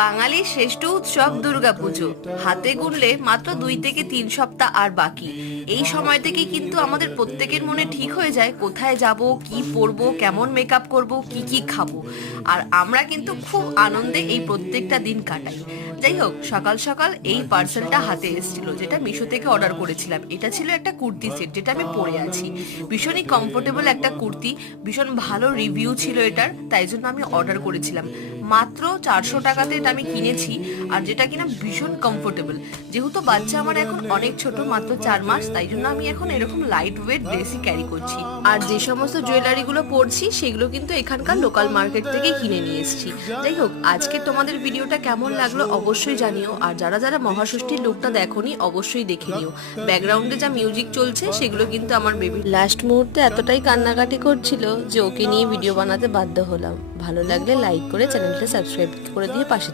বাঙালির শ্রেষ্ঠ উৎসব দুর্গাপুজো। হাতে গুনলে মাত্র 2 থেকে 3 সপ্তাহ আর বাকি। এই সময় থেকে কিন্তু আমাদের প্রত্যেকের মনে ঠিক হয়ে যায় কোথায় যাব, কি পরবো, কেমন মেকআপ করব, কি কি খাবো। আর আমরা কিন্তু খুব আনন্দে এই প্রত্যেকটা দিন কাটাই। যাই হোক, সকাল সকাল এই পার্সেলটা হাতে এসেছিল, যেটা মিশো থেকে অর্ডার করেছিলাম। এটা ছিল একটা কুর্তি সেট, যেটা আমি পরে আছি। ভীষণই কমফোর্টেবল একটা কুর্তি, ভীষণ ভালো রিভিউ ছিল এটার, তাই জন্য আমি অর্ডার করেছিলাম। মাত্র 400 টাকাতে এটা আমি কিনেছি, আর যেটা কিনা ভীষণ কমফোর্টেবল। যেহেতু বাচ্চা আমার এখন অনেক ছোট, মাত্র 4 মাস, তাই জন্য আমি এখন এরকম লাইট ওয়েট ড্রেসই ক্যারি করছি। আর যে সমস্ত জুয়েলারিগুলো পরছি সেগুলো কিন্তু এখানকার লোকাল মার্কেট থেকে কিনে নিয়ে এসেছি। যাই হোক, আজকে তোমাদের ভিডিওটা কেমন লাগলো অবশ্যই জানিও। আর যারা যারা মহাষষ্ঠীর লুকটা দেখোনি অবশ্যই দেখে নিও। ব্যাকগ্রাউন্ডে যা মিউজিক চলছে সেগুলো কিন্তু আমার বেবি লাস্ট মুহূর্তে এতটাই কান্নাকাটি করছিল যে ওকে নিয়ে ভিডিও বানাতে বাধ্য হলাম। ভালো লাগলে লাইক করে চ্যানেলটা সাবস্ক্রাইব করে দিয়ে পাশে